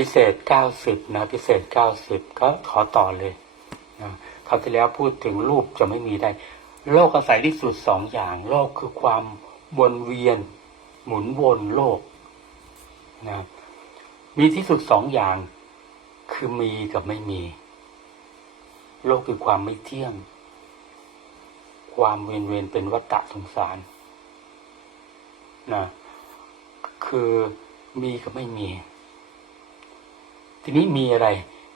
พิเศษเก้าสิบนะพิเศษเก้าสิบก็ขอต่อเลยนะคราวที่แล้วพูดถึงรูปจะไม่มีได้ โลกอาศัยที่สุดสองอย่าง โลกคือความวนเวียน หมุนวนโลกนะมีที่สุดสองอย่าง คือมีกับไม่มี โลกคือความไม่เที่ยง ความเวียนเวียนเป็นวัฏฏะสงสารนะคือมีกับไม่มี ทีนี้มีอะไร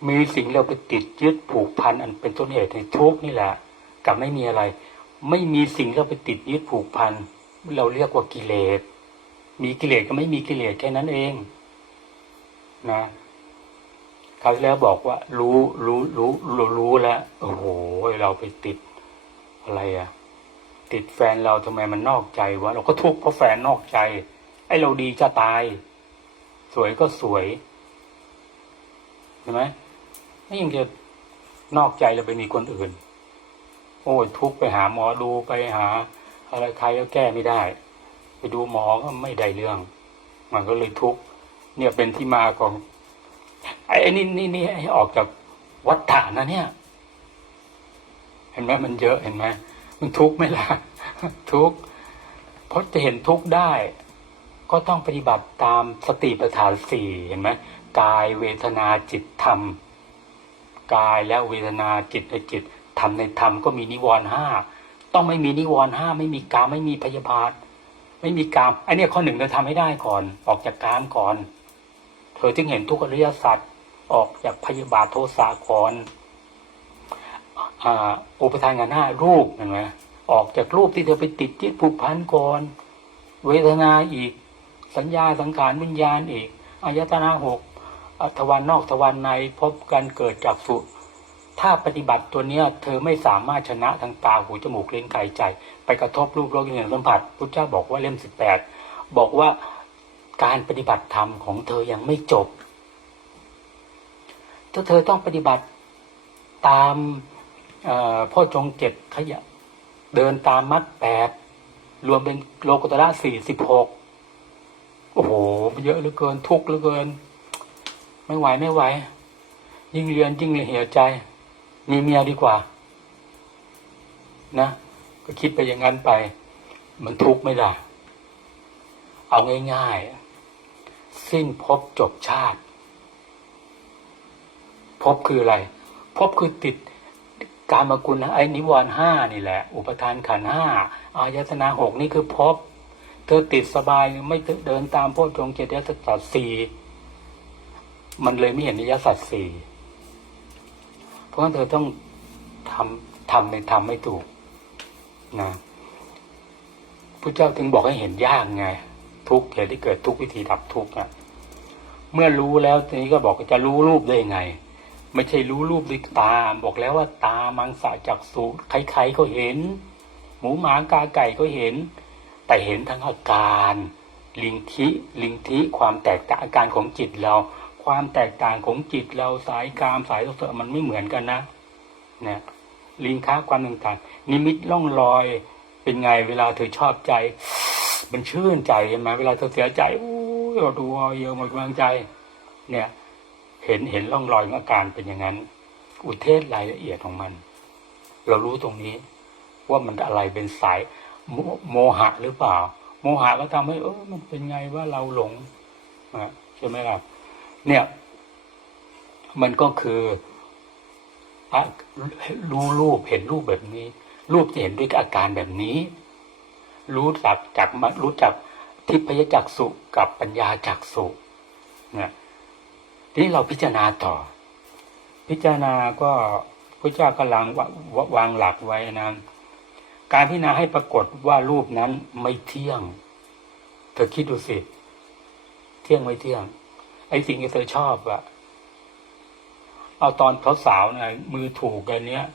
มีสิ่งเราไปติดยึดผูกพันอันเป็นต้นเหตุในทุกข์นี่แหละกับไม่มีอะไร ไม่มีสิ่งเราไปติดยึดผูกพันเราเรียกว่ากิเลส มีกิเลสก็ไม่มีกิเลสแค่นั้นเอง นะคราวที่แล้วบอกว่า รู้รู้รู้รู้รู้แล้วโอ้โหเราไปติดอะไรอะติดแฟนเราทำไมมันนอกใจวะเราก็ทุกข์เพราะแฟนนอกใจ ไอ้เราดีจะตาย สวยก็สวย ใช่ไหมนี่ยังจะนอกใจเราไปมีคนอื่น โอ้ยทุกไปหาหมอดูไปหา อะไรใครก็แก้ไม่ได้ ไปดูหมอก็ไม่ได้เรื่อง มันก็เลยทุกเนี่ยเป็นที่มาของไอ้นี่นี่นี่ให้ออกจากวัฏฏานะเนี่ย เห็นไหมมันเยอะเห็นไหมมันทุกข์ไหมล่ะ ทุกข์เพราะจะเห็นทุกข์ได้ ก็ต้องปฏิบัติตามสติปัฏฐานสี่เห็นไหม กายเวทนาจิตธรรม กายและเวทนาจิตในจิตธรรมในธรรมก็มีนิวรณ์ห้าต้องไม่มีนิวรณ์ห้าไม่มีกามไม่มีพยาบาท ไม่มีกามไอเนี่ยข้อหนึ่งเราทำให้ได้ก่อน ออกจากกามก่อน เธอจึงเห็นทุกอริยสัจออกจากพยาบาทโทสะก่อนอุปทานกันหน้ารูปเห็นไหมออกจากรูปที่เธอไปติดยึดผูกพันก่อน เวทนาอีก สัญญาสังขารวิญญาณอีกอายตนะหก อัทวานนอกทวารในพบกันเกิดจากสุถ้าปฏิบัติตัวเนี้ยเธอไม่สามารถชนะทางตาหูจมูกเลิ้นกายใจ ไปกระทบรูปรสกลิ่นสัมผัสพุทธเจ้าบอกว่าเล่มสิบแปดบอกว่าการปฏิบัติธรรมของเธอยังไม่จบถ้าเธอต้องปฏิบัติตามพ่อจงเจ็ดขยะ เดินตามมัดแปดรวมเป็นโลกุตระสี่สิบหกโอ้โหเยอะเหลือเกินทุกข์เหลือเกิน ไม่ไหวไม่ไหว ยิ่งเรียนยิ่งเหี่ยวใจ มีเมียดีกว่า นะ ก็คิดไปอย่างนั้นไป มันทุกข์ไม่ได้ เอาง่ายๆ สิ้นภพจบชาติภพคืออะไรภพคือติดการมากุลไอ้นิวรณ์ห้านี่แหละ อุปทานขันห้าอายตนะหกนี่คือภพเธอติดสบายไม่เดินตามโพชฌงค์เจตยสัจสี่ มันเลยไม่เห็นนิยสัจสี่เพราะฉะนั้นเธอต้องทำทำในทำไม่ถูกนะพระเจ้าถึงบอกให้เห็นยากไง ทุกเหตุที่เกิดทุกวิธีดับทุกข์อะเมื่อรู้แล้วทีนี้ก็บอกจะรู้รูปได้ยังไง ไม่ใช่รู้รูปด้วยตา บอกแล้วว่าตามังสะจักสุใครๆก็เห็น หมูหมากาไก่ก็เห็น แต่เห็นทั้งอาการ ลิงทิลิงทิความแตกต่างอาการของจิตเรา ความแตกต่างของจิตเราสายกามสายโลภมันไม่เหมือนกันนะเนี่ยลิงค้าความต่างๆนิมิตล่องลอยเป็นไงเวลาเธอชอบใจ มันชื่นใจใช่ไหมเวลาเธอเสียใจโอ้ยเราดูเอาเยอะหมดกำลังใจ เนี่ย เห็นเห็นร่องรอยอาการเป็นอย่างนั้น อุเทศรายละเอียดของมัน เรารู้ตรงนี้ ว่ามันอะไรเป็นสายโมโมหะหรือเปล่า โมหะก็ทำให้ เออมันเป็นไงว่าเราหลงอะใช่ไหมล่ะ เนี่ย มันก็คืออรู้รูปเห็นรูปแบบนี้ รูปจะเห็นด้วยอาการแบบนี้ รู้จักจากมารู้จักทิพยจักสุกับปัญญาจักสุเนี่ยทีนี้เราพิจารณาต่อ พิจารณาก็พระเจ้ากำลังวาวางหลักไว้นะการพิจารณาให้ปรากฏว่ารูปนั้นไม่เที่ยง เธอคิดดูสิ เที่ยงไม่เที่ยง อ้สิ่งที่เธอชอบอะเอาตอนเขาสาวนะมือถูกกันเนี้ย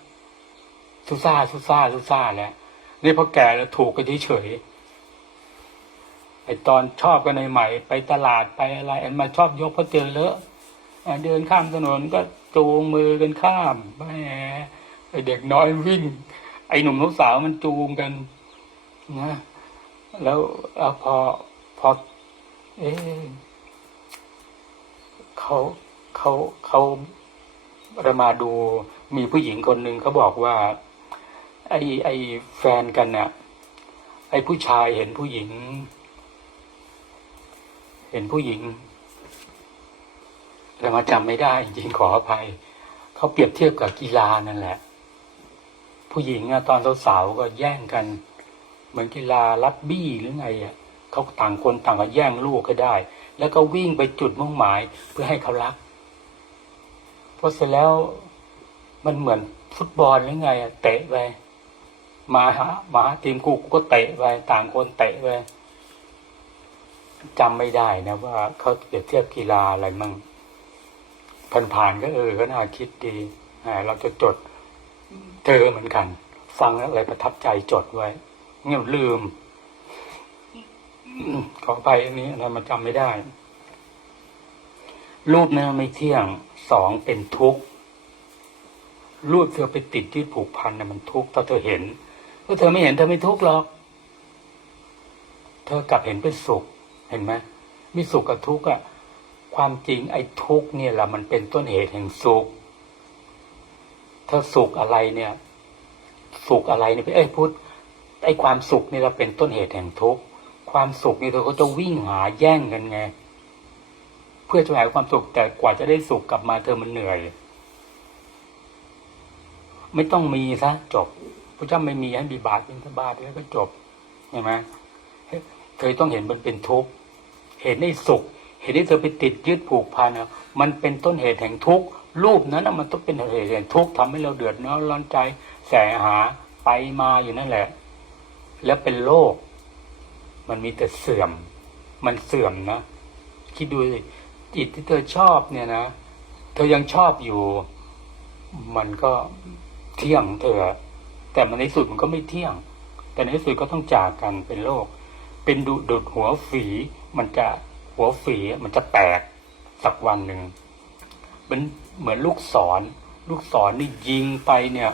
ซุซ่าซุซ่าซุซ่าแล้วนี่พอแก่แล้วถูกกันเฉยๆไอตอนชอบกันในใหม่ไปตลาดไปอะไรอันมาชอบยกพระเจอเลอะอะเดินข้ามถนนก็จูงมือกันข้ามแหมไอเด็กน้อยวิ่ง ไอหนุ่มลูกสาวมันจูงกันนะแล้วอพอพอ เอ๊ะ เขาเขาเขาเรามาดูมีผู้หญิงคนหนึ่งเขาบอกว่า ไอ้ไอ้แฟนกันน่ะ ไอ้ผู้ชายเห็นผู้หญิง เห็นผู้หญิงเรามาจำไม่ได้จริงขออภัยเขาเปรียบเทียบกับกีฬานั่นแหละ ผู้หญิงอะตอนสาวๆก็แย่งกัน เหมือนกีฬาลับบี้หรือไงอะเขาต่างคนต่างก็แย่งลูกก็ได้ แล้วก็วิ่งไปจุดมุ่งหมายเพื่อให้เขารักพอเสร็จแล้วมันเหมือนฟุตบอลหรือไงอะเตะไปมาหามาหาทีมกูกูก็เตะไปต่างคนเตะไปจำไม่ได้นะว่าเขาเปรียบเทียบกีฬาอะไรมั่งผ่านๆก็เออก็น่าคิดดีเราจะจดเธอเหมือนกัน ฟังแล้วอะไรประทับใจจดไว้เงี่ยลืม ขอไปอันนี้อะไรมาจำไม่ได้ รูปเนื้อไม่เที่ยงสองเป็นทุกข์รูปเธอไปติดยึดผูกพันนะมันทุกข์ถ้าเธอเห็นถ้าเธอไม่เห็นเธอไม่ทุกข์หรอก เธอกลับเห็นเป็นสุข เห็นไหมมีสุขกับทุกข์อะความจริงไอ้ทุกข์เนี่ยแหละมันเป็นต้นเหตุแห่งสุข ถ้าสุขอะไรเนี่ย สุขอะไรเนี่ยเอ้ยพุทธไอ้ความสุขนี่เราเป็นต้นเหตุแห่งทุกข์ ความสุขเนี่ยเธอก็จะวิ่งหาแย่งกันไง เพื่อจะหาความสุขแต่กว่าจะได้สุขกลับมาเธอมันเหนื่อย ไม่ต้องมีซะจบพระเจ้าไม่มีให้มีบาตรเป็นบาตรแล้วก็จบเห็นไหมเธอต้องเห็นมันเป็นทุกข์เห็นได้สุข เห็นที่เธอไปติดยึดผูกพันนะมันเป็นต้นเหตุแห่งทุกข์รูปนั้นนะมันต้องเป็นเหตุแห่งทุกข์ทำให้เราเดือดร้อนร้อนใจ แสหาไปมาอยู่นั่นแหละ แล้วเป็นโรค มันมีแต่เสื่อม มันเสื่อมนะคิดดูสิจิตที่เธอชอบเนี่ยนะเธอยังชอบอยู่ มันก็เที่ยงเธอ แต่มันในสุดมันก็ไม่เที่ยง แต่ในที่สุดก็ต้องจากกันเป็นโรคเป็นดุดดหัวฝีมันจะหัวฝีมันจะแตกสักวันหนึ่งมันเหมือนลูกศร ลูกศรนี่ยิงไปเนี่ย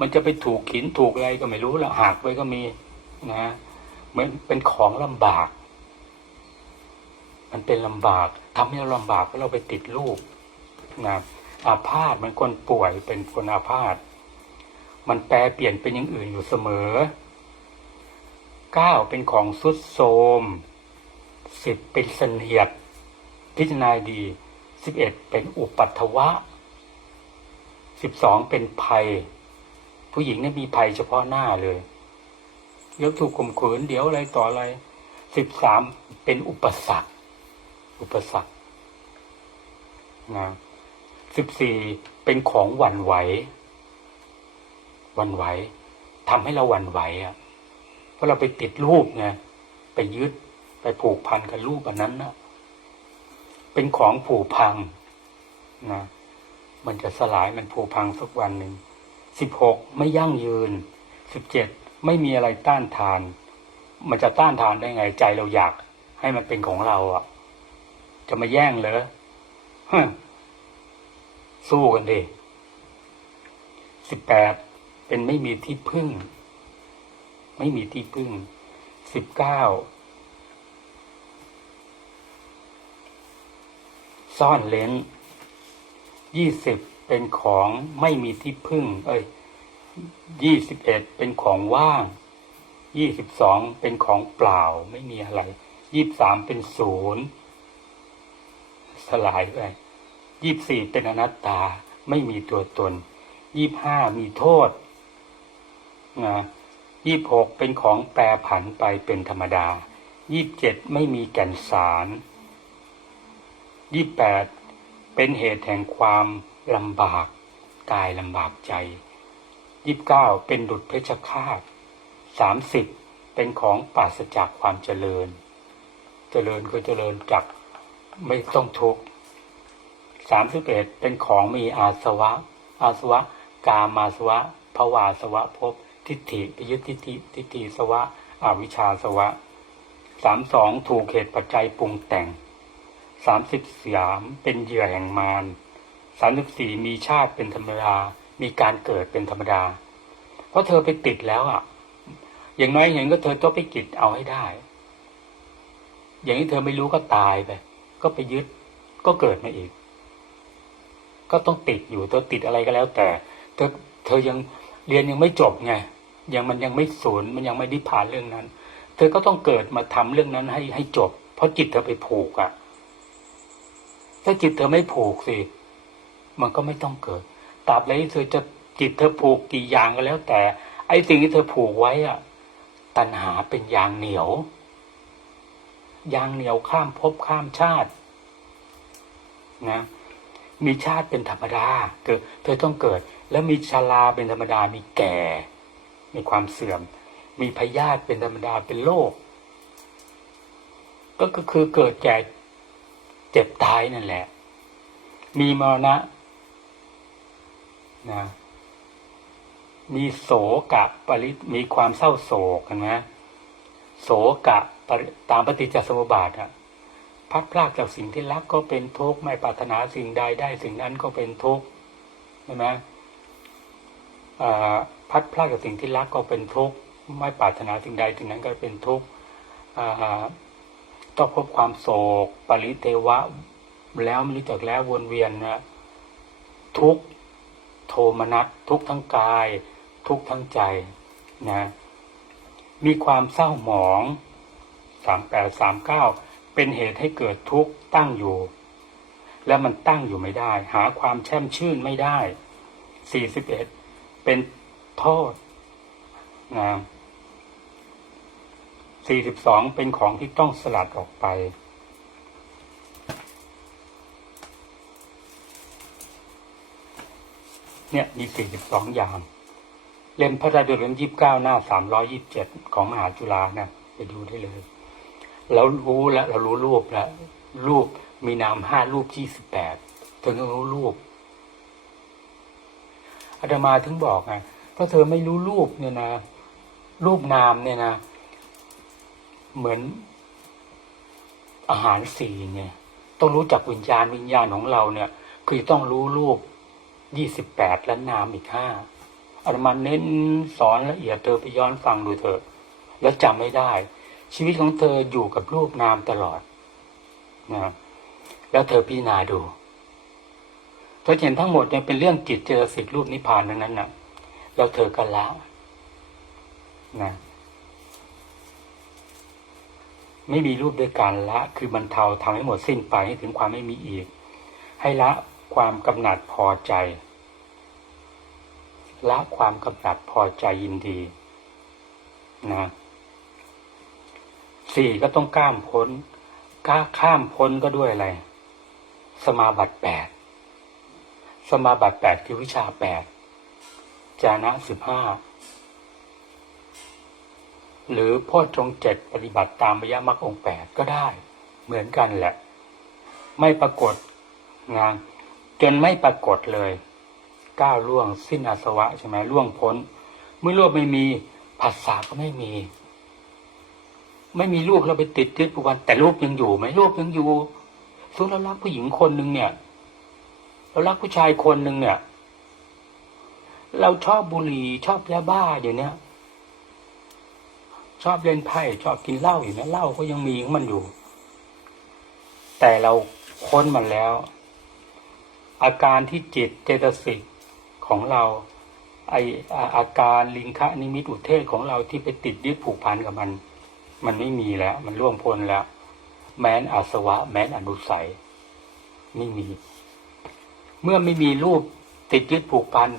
มันจะไปถูกขินถูกอะไรก็ไม่รู้แล้วหักไปก็มีนะ เหมือนเป็นของลำบาก มันเป็นลำบากทำให้เราลำบากเพราะเราไปติดลูกนะอาพาธมันคนป่วยเป็นคนอาพาธมันแปลเปลี่ยนเป็นอย่างอื่นอยู่เสมอเก้าเป็นของสุดโทมสิบเป็นเสนียด พิจารณาดีสิบเอ็ดเป็นอุปัตถวะสิบสองเป็นภัย ผู้หญิงเนี่ยมีภัยเฉพาะหน้าเลย เดี๋ยวถูกข่มขืนเดี๋ยวอะไรต่ออะไรสิบสามเป็นอุปสรรค อุปสรรคนะสิบสี่เป็นของหวั่นไหวหวั่นไหวทำให้เราหวั่นไหวอะเพราะเราไปติดรูปไงไปยึดไปผูกพันกับรูปอันนั้นนะเป็นของผูกพังนะมันจะสลายมันผูกพังสักวันหนึ่งสิบหกไม่ยั่งยืนสิบเจ็ด ไม่มีอะไรต้านทาน มันจะต้านทานได้ไง ใจเราอยาก ให้มันเป็นของเราอะ จะมาแย่งเลยสู้กันดิสิบแปดเป็นไม่มีที่พึ่ง ไม่มีที่พึ่งสิบเก้าซ่อนเลนยี่สิบเป็นของไม่มีที่พึ่ง เอ้ย ยี่สิบเอ็ดเป็นของว่าง ยี่สิบสองเป็นของเปล่าไม่มีอะไรยี่สามเป็นศูนย์สลายไปยี่สี่เป็นอนัตตาไม่มีตัวตนยี่ห้ามีโทษนะยี่หกเป็นของแปรผันไปเป็นธรรมดายี่เจ็ดไม่มีแก่นสารยี่แปดเป็นเหตุแห่งความลำบากกายลำบากใจ ยี่บเก้าเป็นดุจเพชฌฆาตสามสิบเป็นของปราศจากความเจริญ เจริญก็เจริญจากไม่ต้องทุกข์สามสิบเอ็ดเป็นของมีอาสวะ อาสวะ กามาสวะภวาสวะภพทิฏฐิปยุทธิทิทิฏฐิสวะอวิชชาสวะสามสองถูกเหตุปัจจัยปรุงแต่งสามสิบสามเป็นเหยื่อแห่งมารสามสิบสี่มีชาติเป็นธรรมดา มีการเกิดเป็นธรรมดา เพราะเธอไปติดแล้วอะ อย่างน้อยเห็นก็เธอต้องไปกิดเอาให้ได้ อย่างนี้เธอไม่รู้ก็ตายไป ก็ไปยึด ก็เกิดมาอีก ก็ต้องติดอยู่เธอติดอะไรก็แล้ว แต่ เธอเธอยังเรียนยังไม่จบไง ยังมันยังไม่ศูนย์มันยังไม่ได้ผ่านเรื่องนั้น เธอก็ต้องเกิดมาทำเรื่องนั้นให้ให้จบ เพราะจิตเธอไปผูกอะถ้าจิตเธอไม่ผูกสิ มันก็ไม่ต้องเกิด ตราบใดที่เธอจะจิตเธอผูกกี่อย่างก็แล้ว แต่ ไอ้สิ่งที่เธอผูกไว้อะตัณหาเป็นยางเหนียว ยางเหนียวข้ามภพข้ามชาตินะมีชาติเป็นธรรมดาเธอเธอต้องเกิด แล้วมีชราเป็นธรรมดา มีแก่ มีความเสื่อม มีพยาธิเป็นธรรมดาเป็นโรคกก็คือเกิดแก่เจ็บตายนั่นแหละ มีมรณะ นะมีโศกะปริมีความเศร้าโศกเห็นไหมโศกะตามปฏิจจสมุปบาทอะพัดพลากจากสิ่งที่รักก็เป็นทุกข์ไม่ปรารถนาสิ่งใดได้สิ่งนั้นก็เป็นทุกข์ใช่ไหมพัดพลากจากสิ่งที่รักก็เป็นทุกข์ไม่ปรารถนาสิ่งใดสิ่งนั้นก็เป็นทุกข์ต้องพบความโศก ปริเทวะ แล้วไม่รู้จักแล้ววนเวียนนะทุกข์ โทมนัสทุกทั้งกาย ทุกทั้งใจนะมีความเศร้าหมองสามแปดสามเก้าเป็นเหตุให้เกิดทุกข์ตั้งอยู่ แล้วมันตั้งอยู่ไม่ได้ หาความแช่มชื่นไม่ได้สี่สิบเอ็ดเป็นโทษนะสี่สิบสองเป็นของที่ต้องสลัดออกไป เนี่ยมีสี่สิบสองอย่าง เล่มพระไตรปิฎกเล่มยี่สิบเก้าหน้าสามร้อยิบเจ็ดของมหาจุฬานะไปดูได้เลยเรารู้แล้วเรารู้รูปแล้วรูปมีนามห้ารูปยี่สิบแปดเธอต้องรู้รูปอาตมาถึงบอกไงเพราะเธอไม่รู้รูปเนี่ยนะ รูปนามเนี่ยนะ เหมือนอาหารสีเนี่ย ต้องรู้จักวิญญาณวิญญาณของเราเนี่ย คือต้องรู้รูป ยี่สิบแปดและนามอีกห้าอาตมาเน้นสอนละเอียดเธอไปย้อนฟังดูเถอะ แล้วจำไม่ได้ ชีวิตของเธออยู่กับรูปนามตลอดนะแล้วเธอพิจารณาดูเธอเห็นทั้งหมดเนี่ยเป็นเรื่องจิตเจตสิกรูปนิพพานทั้งนั้นนะแล้วเธอก็ละนะไม่มีรูปด้วยการละ คือบรรเทาทำให้หมดสิ้นไปให้ถึงความไม่มีอีก ให้ละความกำหนัดพอใจ ละความกำหนัดพอใจยินดีนะสี่ก็ต้องก้ามพ้นก้าข้ามพ้นก็ด้วยอะไร สมาบัติแปดสมาบัติแปดคือวิชาแปดจานะสิบห้าหรือพ่อจงเจ็ดปฏิบัติตามมยะมรรคองแปดก็ได้ เหมือนกันแหละ ไม่ปรากฏงานจนไม่ปรากฏเลย ก้าวล่วงสิ้นอาสวะใช่ไหมล่วงพ้น เมื่อล่วงไม่มีภาษาก็ไม่มี ไม่มีรูปเราไปติดยึดปุวันแต่รูปยังอยู่ไหมรูปยังอยู่สมมติเรารักผู้หญิงคนหนึ่งเนี่ย เรารักผู้ชายคนหนึ่งเนี่ย เราชอบบุหรี่ชอบยาบ้าอยู่เนี่ย ชอบเล่นไพ่ชอบกินเหล้าอยู่นะเหล้าก็ยังมีของมันอยู่ แต่เราค้นมันแล้ว อาการที่จิตเจตสิก ของเราไออาอาการลิงคะนิมิตอุเทศของเราที่ไปติดยึดผูกพันกับมัน มันไม่มีแล้ว มันล่วงพ้นแล้ว แม้นอาสวะ แม้นอนุสัย ไม่มี เมื่อไม่มีรูปติดยึดผูกพัน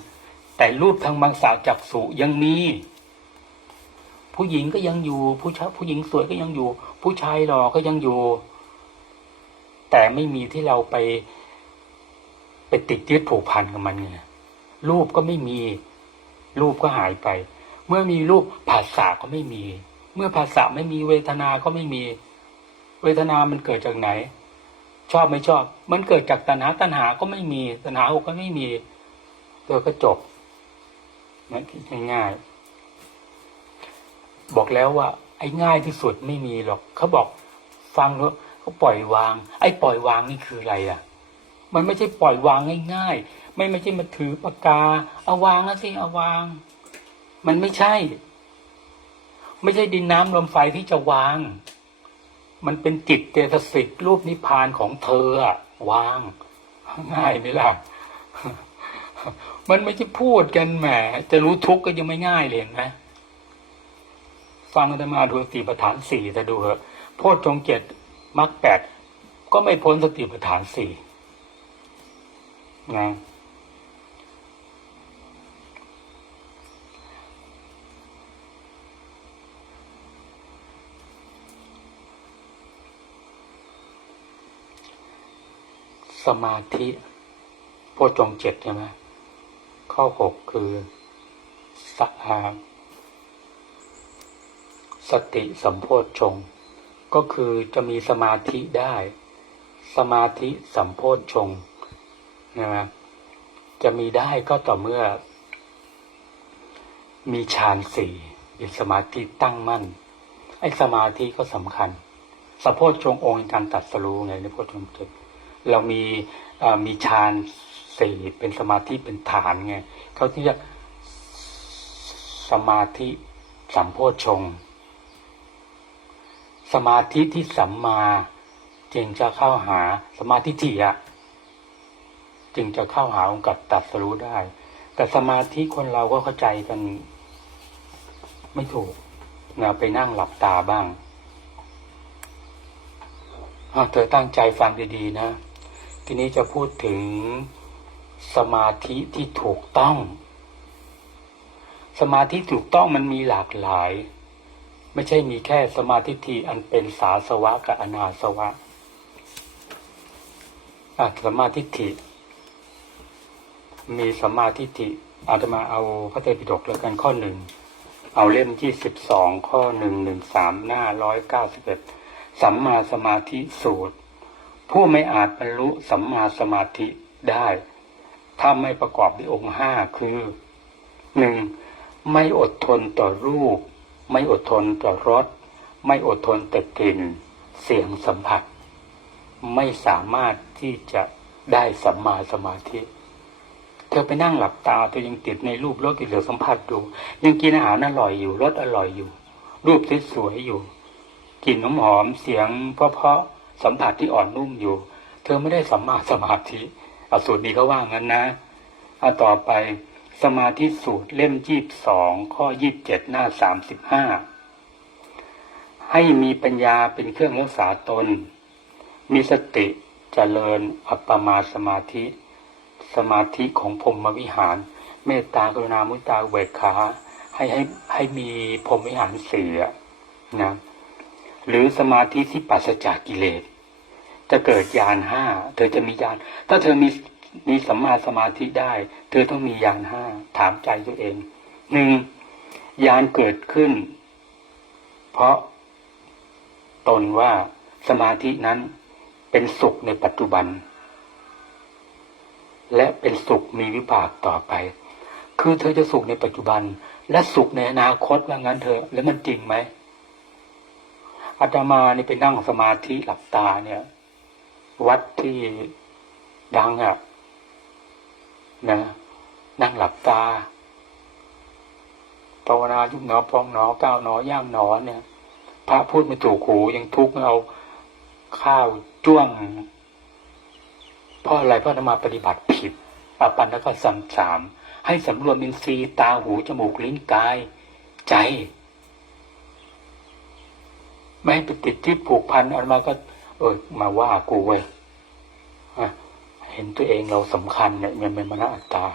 แต่รูปทางมังสาจักสุยังมี ผู้หญิงก็ยังอยู่ ผู้ชายผู้หญิงสวยก็ยังอยู่ ผู้ชายหล่อก็ยังอยู่ แต่ไม่มีที่เราไป ไปติดยึดผูกพันกับมันไง รูปก็ไม่มี รูปก็หายไป เมื่อมีรูปภาษาก็ไม่มี เมื่อภาษาไม่มีเวทนาก็ไม่มี เวทนามันเกิดจากไหน ชอบไม่ชอบ มันเกิดจากตัณหาตัณหาก็ไม่มีตัณหาก็ไม่มี ตัวก็จบนั่นง่ายๆบอกแล้วว่า ไอ้ง่ายที่สุดไม่มีหรอกเขาบอกฟังแล้วเขาปล่อยวาง ไอ้ปล่อยวางนี่คืออะไรอะ มันไม่ใช่ปล่อยวางง่ายๆ ไม่ไม่ใช่มาถือปากกา เอาวางนะสิเอาวาง มันไม่ใช่ ไม่ใช่ดินน้ำลมไฟที่จะวาง มันเป็นจิตเจตสิกรูปนิพพานของเธออะวาง ง่ายไหมล่ะมันไม่ใช่พูดกันแหม จะรู้ทุกข์ก็ยังไม่ง่ายเลยเห็นไหมฟังอาตมาดูสติปัฏฐานสี่แต่ดูเหอะโพชฌงเจ็ดมรรคแปดก็ไม่พ้นสติปัฏฐานสี่นะ สมาธิโพชฌงเจ็ดใช่ไหมข้อหกคือสอาสติสัมโพชฌงก็คือจะมีสมาธิได้ สมาธิสัมโพชฌงนะฮะจะมีได้ก็ต่อเมื่อ มีฌานสี่มีสมาธิตั้งมั่น ไอ้สมาธิก็สำคัญสัมโพชฌงองค์แห่งการตัดสรู้ไงในโพชฌงเจ็ด เรามีมีฌานสี่เป็นสมาธิเป็นฐานไงเขาที่เรียกสมาธิสัมโพชฌงสมาธิที่สัมมาจึงจะเข้าหาสมาธิถี่อะจึงจะเข้าหาองค์กับตัดสรู้ได้ แต่สมาธิคนเราก็เข้าใจกัน ไม่ถูกนะไปนั่งหลับตาบ้างเธอตั้งใจฟังดีๆนะ ทีนี้จะพูดถึงสมาธิที่ถูกต้อง สมาธิถูกต้องมันมีหลากหลาย ไม่ใช่มีแค่สมาธิที่อันเป็นสาสวะกับอนาสวะอะสมาธิฐิมีสมาธิฐิอาตมาเอาพระไตปิฎกแล้วกันข้อหนึ่งเอาเล่มที่สิบสองข้อหนึ่งหนึ่งสามหน้าร้อยเก้าสิบเอ็ดสัมมาสมาธิสูตร ผู้ไม่อาจบรรลุสัมมาสมาธิได้ ถ้าไม่ประกอบด้วยองค์ห้าคือหนึ่งไม่อดทนต่อรูป ไม่อดทนต่อรสไม่อดทนต่อกลิ่น เสียงสัมผัส ไม่สามารถที่จะได้สัมมาสมาธิเธอไปนั่งหลับตาเธอยังติดในรูปรสกลิ่เหลือสัมผัสดูยังกินอาหารอร่อยอยู่รสอร่อยอยู่ รูปสวยๆอยู่กลิ่นหอมๆเสียงเพราะ สัมผัสที่อ่อนนุ่มอยู่ เธอไม่ได้สัมมาสมาธิอสูตรนี้เขาว่างั้นนะเอาต่อไปสมาธิสูตรเล่มยี่บสองข้อยี่บเจ็ดหน้าสามสิบห้าให้มีปัญญาเป็นเครื่องรักษาตน มีสติเจริญอัปปมาสมาธิ สมาธิของพรมวิหาร เมตตากรุณามุตตาเบกขาให้ให้ให้มีพรมวิหารเสี่อะนะ หรือสมาธิที่ปราศจากกิเลส จะเกิดญาณห้าเธอจะมีญาณถ้าเธอมีมีสัมมาสมาธิได้ เธอต้องมีญาณห้าถามใจตัวเองหนึ่งญาณเกิดขึ้น เพราะตนว่าสมาธินั้นเป็นสุขในปัจจุบัน และเป็นสุขมีวิบากต่อไป คือเธอจะสุขในปัจจุบัน และสุขในอนาคตว่างั้นเธอแล้วมันจริงไหม อาตมานี่ไปนั่งสมาธิหลับตาเนี่ย วัดที่ดังอะ่ะนะนั่งหลับตาภาวนายุบหนอพองหนอก้าวหนอย่างหนอเนี่ย พระพูดไม่ถูกหูยังทุกข์เอาข้าวจ้วงเพราะอะไรเพราะอาตมาปฏิบัติผิดอปันแล้วก็สัมสาม ให้สำรวมอินทรีย์ตาหูจมูกลิ้นกาย ใจ ไม่ให้ไปติดที่ผูกพันอาตมาก็ เออมาว่ากูเว้ยเห็นตัวเองเราสำคัญเนี่ยมันเป็นมรณะอัตตา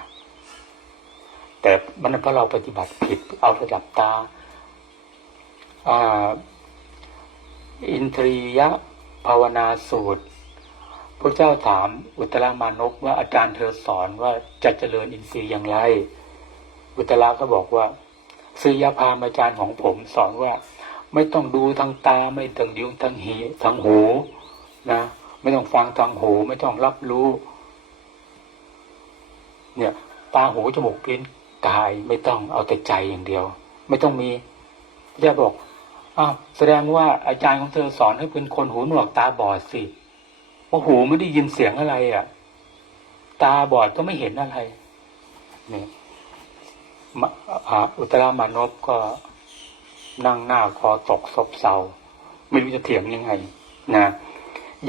แต่มันเพราะเราปฏิบัติผิด เอาระดับตาอินทรียภาวนาสูตรพระเจ้าถามอุตรามานกว่าอาจารย์เธอสอนว่าจะเจริญอินทรีย์อย่างไร อุตตราก็บอกว่า ซื้อยาพามอาจารย์ของผมสอนว่า ไม่ต้องดูทางตา ไม่ต้องดูทางหีทางหูนะไม่ต้องฟังทางหู ไม่ต้องรับรู้ เนี่ย ตาหูจมูกลิ้นกายไม่ต้องเอาแต่ใจอย่างเดียว ไม่ต้องมีพระเจ้าบอกอ้าวแสดงว่าอาจารย์ของเธอสอนให้เป็นคนหูหนวกตาบอดสิเพราหูไม่ได้ยินเสียงอะไรอะ ตาบอดก็ไม่เห็นอะไรเนี่ยอุตรามานพก็ นั่งหน้าคอตกซบเซาไม่รู้จะเถียงยังไงนะ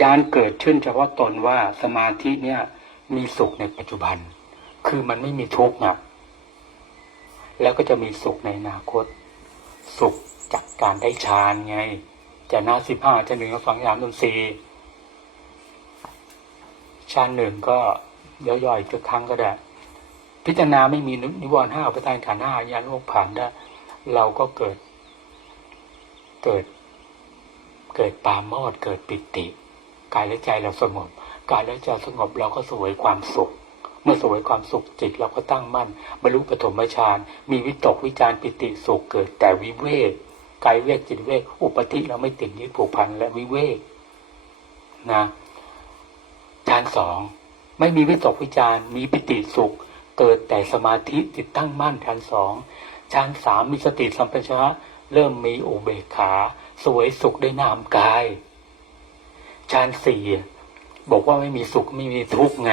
ยานเกิดขึ้นเฉพาะตนว่าสมาธิเนี่ยมีสุขในปัจจุบัน คือมันไม่มีทุกข์นะแล้วก็จะมีสุขในอนาคต สุขจากการได้ฌานไงจะหน้าสิบห้าจะหนึ่งฟังยามดนตรีฌานหนึ่งก็ย่อยๆอีกครั้งก็ได้ พิจารณาไม่มีนิวรณ์ห้าประทานขันห้าญาณโลกผ่านได้ เราก็เกิด เกิด เกิดปาโมดเกิดปิติ กายและใจเราสงบกายและใจสงบเราก็สวยความสุข เมื่อสวยความสุขจิตเราก็ตั้งมั่น บรรลุปฐมฌานมีวิตกวิจารปิติสุขเกิดแต่วิเวกกายเวกจิตเวกอุปธิเราไม่ติดยึดผูกพันและวิเวกนะฌานสองไม่มีวิตกวิจารมีปิติสุข เกิดแต่สมาธิจิตตั้งมั่นฌานสองฌานสามมีสติสัมปชัญญะ เริ่มมีอุเบกขา สวยสุขได้นามกายฌานสี่บอกว่าไม่มีสุขไม่มีทุกข์ไง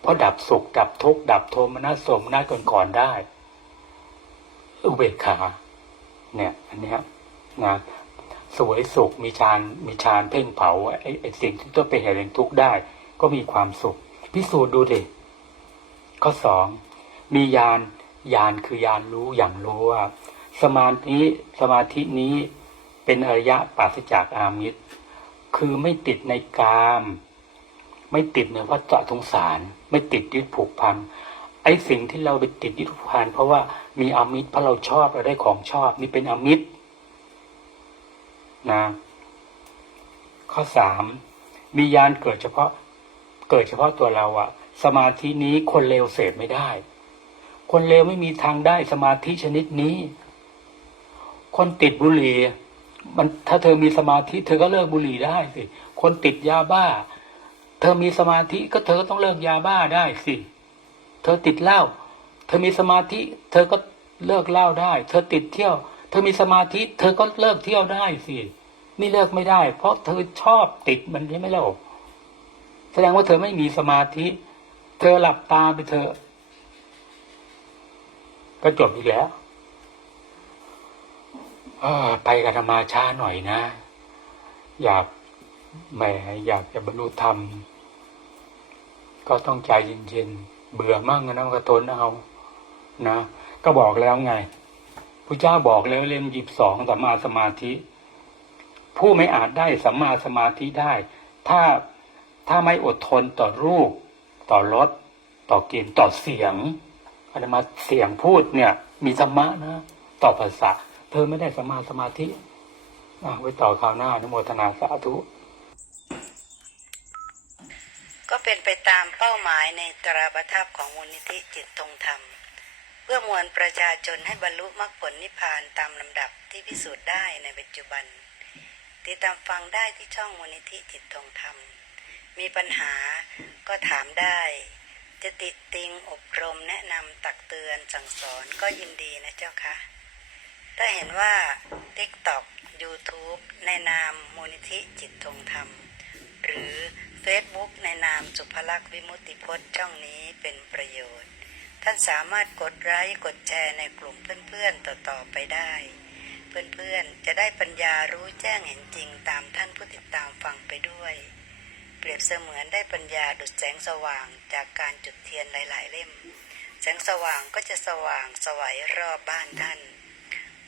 เพราะดับสุข ดับทุกข์ดับโทมนัสโสมนัสก่อนก่อนๆได้ อุเบกขา เนี่ย อันเนี้ยนะสวยสุขมีฌานมีฌานเพ่งเผาไอ้ไอ้สิ่งที่ต้องเป็นเหตุแห่งทุกข์ได้ ก็มีความสุข พิสูจน์ดูดิข้อสองมียานยานคือยานรู้อย่างรู้ว่า สมาธิสมาธินี้เป็นอริยะปราศจากอามิตร คือไม่ติดในกาม ไม่ติดในวัฏสงสาร ไม่ติดยึดผูกพันไอ้สิ่งที่เราไปติดยึดผูกพันเพราะว่ามีอามิตรเพราะเราชอบเราได้ของชอบ นี่เป็นอามิตรนะข้อสามมียานเกิดเฉพาะ เกิดเฉพาะตัวเราอะสมาธินี้คนเลวเสพไม่ได้ คนเลวไม่มีทางได้สมาธิชนิดนี้ คนติดบุหรี่มันถ้าเธอมีสมาธิ เธอก็เลิกบุหรี่ได้สิคนติดยาบ้า เธอมีสมาธิก็เธอก็ต้องเลิกยาบ้าได้สิเธอติดเหล้าเธอมีสมาธิ เธอก็เลิกเหล้าได้ เธอติดเที่ยว เธอมีสมาธิ เธอก็เลิกเที่ยวได้สินี่เลิกไม่ได้ เพราะเธอชอบติดมันใช่ไหมเล่าแสดงว่าเธอไม่มีสมาธิ เธอหลับตาไปเถอะก็จบอีกแล้ว ไปกับธรรมาช้าหน่อยนะ อยากแหมอยากจะบรรลุธรรม ก็ต้องใจเย็นๆเบื่อมั่งนะก็ทนเอานะ ก็บอกแล้วไงพระเจ้าบอกแล้วเล่มยิบสองสัมมาสมาธิ ผู้ไม่อาจได้สัมมาสมาธิได้ ถ้าถ้าไม่อดทนต่อรูป ต่อรสต่อกลิ่นต่อเสียงอันมาเสียงพูดเนี่ย มีธรรมะนะ ต่อภาษา เธอไม่ได้สัมมาสมาธิอะไว้ต่อคราวหน้านุโมทนาสาธุก็เป็นไปตามเป้าหมายในตราประทับของมูลนิธิจิตตรงธรรม เพื่อมวลประชาชนให้บรรลุมรรคผลนิพพานตามลำดับที่พิสูจน์ได้ในปัจจุบัน ติดตามฟังได้ที่ช่องมูลนิธิจิตตรงธรรม มีปัญหาก็ถามได้ จะติดติงอบรมแนะนำตักเตือนสั่งสอนก็ยินดีนะเจ้าค่ะ ถ้าเห็นว่า TikTok YouTube ในนามมูลนิธิจิตตรงธรรม หรือ Facebook ในนามสุภลักษณ์วิมุตติพจน์ช่องนี้เป็นประโยชน์ ท่านสามารถกดไลค์กดแชร์ในกลุ่มเพื่อนๆต่อๆไปได้ เพื่อนๆจะได้ปัญญารู้แจ้งเห็นจริงตามท่านผู้ติดตามฟังไปด้วย เปรียบเสมือนได้ปัญญาดุจแสงสว่างจากการจุดเทียนหลายๆเล่ม แสงสว่างก็จะสว่างสวัยรอบบ้านท่าน